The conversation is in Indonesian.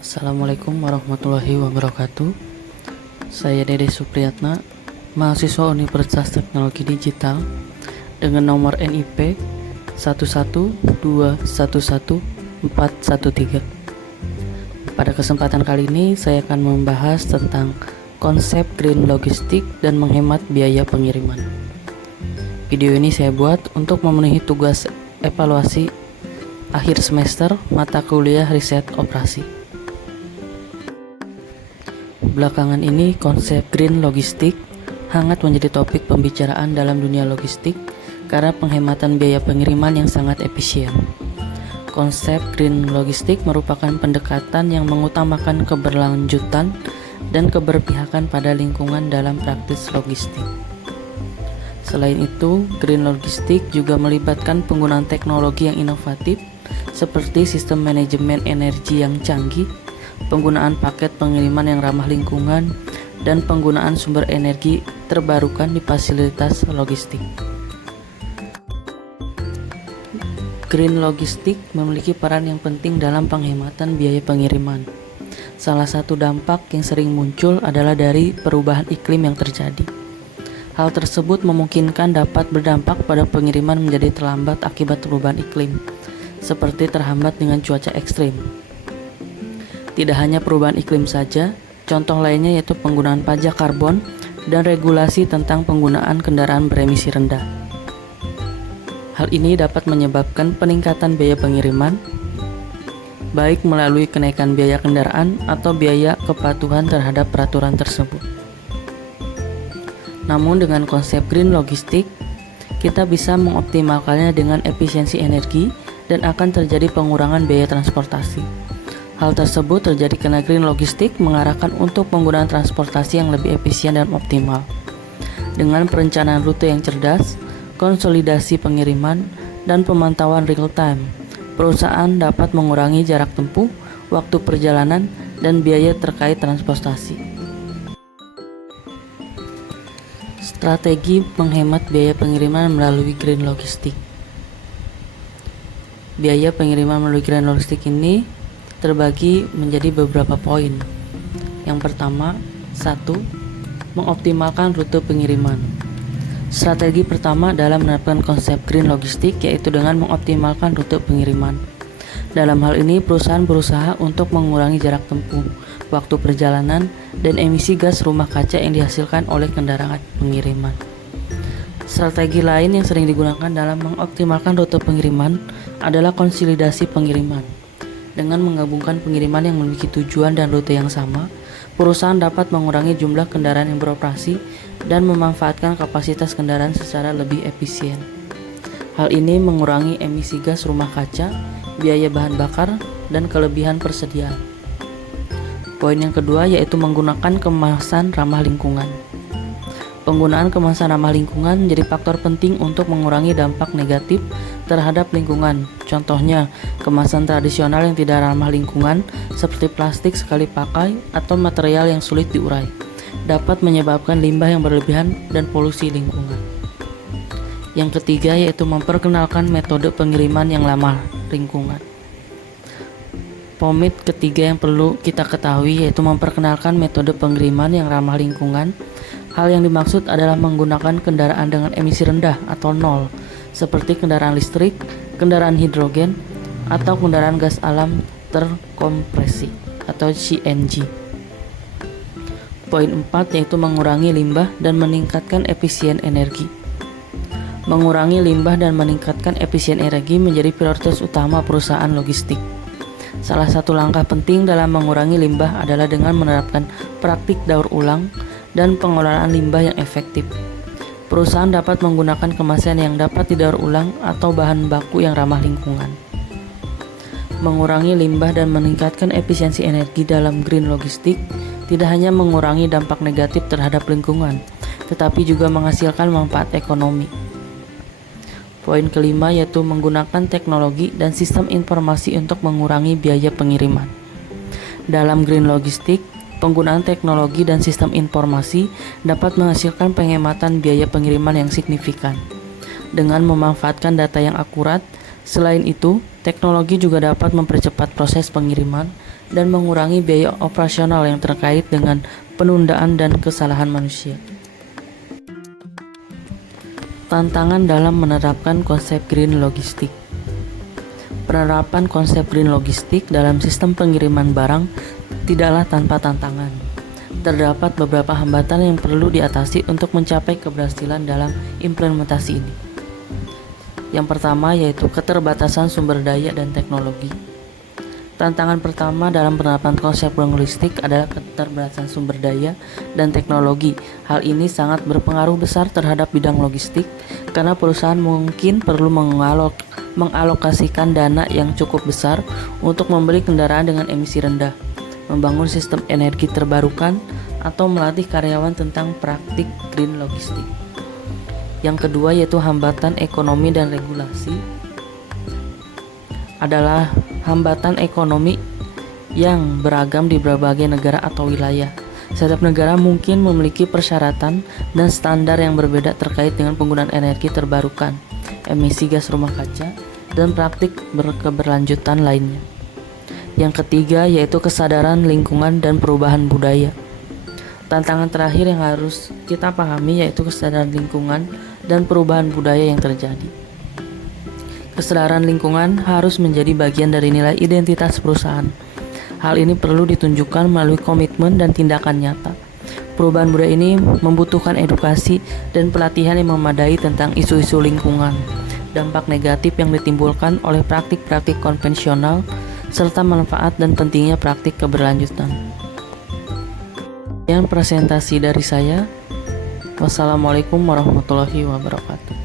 Assalamualaikum warahmatullahi wabarakatuh. Saya Dede Supriyatna, mahasiswa Universitas Teknologi Digital dengan nomor NIP 112111413. Pada kesempatan kali ini saya akan membahas tentang konsep green logistik dan menghemat biaya pengiriman. Video ini saya buat untuk memenuhi tugas evaluasi akhir semester mata kuliah riset operasi. Belakangan ini konsep green logistik hangat menjadi topik pembicaraan dalam dunia logistik karena penghematan biaya pengiriman yang sangat efisien. Konsep green logistik merupakan pendekatan yang mengutamakan keberlanjutan dan keberpihakan pada lingkungan dalam praktis logistik. Selain itu, green logistik juga melibatkan penggunaan teknologi yang inovatif seperti sistem manajemen energi yang canggih, penggunaan paket pengiriman yang ramah lingkungan, dan penggunaan sumber energi terbarukan di fasilitas logistik. Green logistik memiliki peran yang penting dalam penghematan biaya pengiriman. Salah satu dampak yang sering muncul adalah dari perubahan iklim yang terjadi. Hal tersebut memungkinkan dapat berdampak pada pengiriman menjadi terlambat akibat perubahan iklim, seperti terhambat dengan cuaca ekstrim. Tidak hanya perubahan iklim saja, contoh lainnya yaitu penggunaan pajak karbon dan regulasi tentang penggunaan kendaraan beremisi rendah. Hal ini dapat menyebabkan peningkatan biaya pengiriman, baik melalui kenaikan biaya kendaraan atau biaya kepatuhan terhadap peraturan tersebut. Namun dengan konsep green logistik, kita bisa mengoptimalkannya dengan efisiensi energi dan akan terjadi pengurangan biaya transportasi. Hal tersebut terjadi karena green logistik mengarahkan untuk penggunaan transportasi yang lebih efisien dan optimal. Dengan perencanaan rute yang cerdas, konsolidasi pengiriman, dan pemantauan real time, perusahaan dapat mengurangi jarak tempuh, waktu perjalanan, dan biaya terkait transportasi. Strategi menghemat biaya pengiriman melalui green logistik. Biaya pengiriman melalui green logistik ini terbagi menjadi beberapa poin. Yang pertama, 1. Mengoptimalkan rute pengiriman. Strategi pertama dalam menerapkan konsep green logistik yaitu dengan mengoptimalkan rute pengiriman. Dalam hal ini, perusahaan berusaha untuk mengurangi jarak tempuh, waktu perjalanan, dan emisi gas rumah kaca yang dihasilkan oleh kendaraan pengiriman. Strategi lain yang sering digunakan dalam mengoptimalkan rute pengiriman adalah konsolidasi pengiriman. Dengan menggabungkan pengiriman yang memiliki tujuan dan rute yang sama, perusahaan dapat mengurangi jumlah kendaraan yang beroperasi dan memanfaatkan kapasitas kendaraan secara lebih efisien. Hal ini mengurangi emisi gas rumah kaca, biaya bahan bakar, dan kelebihan persediaan. Poin yang kedua yaitu menggunakan kemasan ramah lingkungan. Penggunaan kemasan ramah lingkungan menjadi faktor penting untuk mengurangi dampak negatif terhadap lingkungan. Contohnya, kemasan tradisional yang tidak ramah lingkungan seperti plastik sekali pakai atau material yang sulit diurai dapat menyebabkan limbah yang berlebihan dan polusi lingkungan. Yang ketiga yaitu memperkenalkan metode pengiriman yang ramah lingkungan. Poin ketiga yang perlu kita ketahui yaitu memperkenalkan metode pengiriman yang ramah lingkungan. Hal yang dimaksud adalah menggunakan kendaraan dengan emisi rendah atau nol, seperti kendaraan listrik, kendaraan hidrogen, atau kendaraan gas alam terkompresi atau CNG. Poin 4 yaitu mengurangi limbah dan meningkatkan efisien energi. Mengurangi limbah dan meningkatkan efisien energi menjadi prioritas utama perusahaan logistik. Salah satu langkah penting dalam mengurangi limbah adalah dengan menerapkan praktik daur ulang dan pengelolaan limbah yang efektif. Perusahaan dapat menggunakan kemasan yang dapat didaur ulang atau bahan baku yang ramah lingkungan. Mengurangi limbah dan meningkatkan efisiensi energi dalam green logistik tidak hanya mengurangi dampak negatif terhadap lingkungan, tetapi juga menghasilkan manfaat ekonomi. Poin kelima yaitu menggunakan teknologi dan sistem informasi untuk mengurangi biaya pengiriman. Dalam green logistik, penggunaan teknologi dan sistem informasi dapat menghasilkan penghematan biaya pengiriman yang signifikan dengan memanfaatkan data yang akurat. Selain itu, teknologi juga dapat mempercepat proses pengiriman dan mengurangi biaya operasional yang terkait dengan penundaan dan kesalahan manusia. Tantangan dalam menerapkan konsep green logistik. Penerapan konsep green logistik dalam sistem pengiriman barang tidaklah tanpa tantangan. Terdapat beberapa hambatan yang perlu diatasi untuk mencapai keberhasilan dalam implementasi ini. Yang pertama yaitu keterbatasan sumber daya dan teknologi. Tantangan pertama dalam penerapan konsep green logistik adalah keterbatasan sumber daya dan teknologi. Hal ini sangat berpengaruh besar terhadap bidang logistik karena perusahaan mungkin perlu mengalokasikan dana yang cukup besar untuk membeli kendaraan dengan emisi rendah, membangun sistem energi terbarukan, atau melatih karyawan tentang praktik green logistik. Yang kedua yaitu hambatan ekonomi dan regulasi adalah hambatan ekonomi yang beragam di berbagai negara atau wilayah. Setiap negara mungkin memiliki persyaratan dan standar yang berbeda terkait dengan penggunaan energi terbarukan, emisi gas rumah kaca, dan praktik berkeberlanjutan lainnya. Yang ketiga yaitu kesadaran lingkungan dan perubahan budaya. Tantangan terakhir yang harus kita pahami yaitu kesadaran lingkungan dan perubahan budaya yang terjadi. Kesadaran lingkungan harus menjadi bagian dari nilai identitas perusahaan. Hal ini perlu ditunjukkan melalui komitmen dan tindakan nyata. Perubahan budaya ini membutuhkan edukasi dan pelatihan yang memadai tentang isu-isu lingkungan, dampak negatif yang ditimbulkan oleh praktik-praktik konvensional, serta manfaat dan pentingnya praktik keberlanjutan. Yang presentasi dari saya. Wassalamualaikum warahmatullahi wabarakatuh.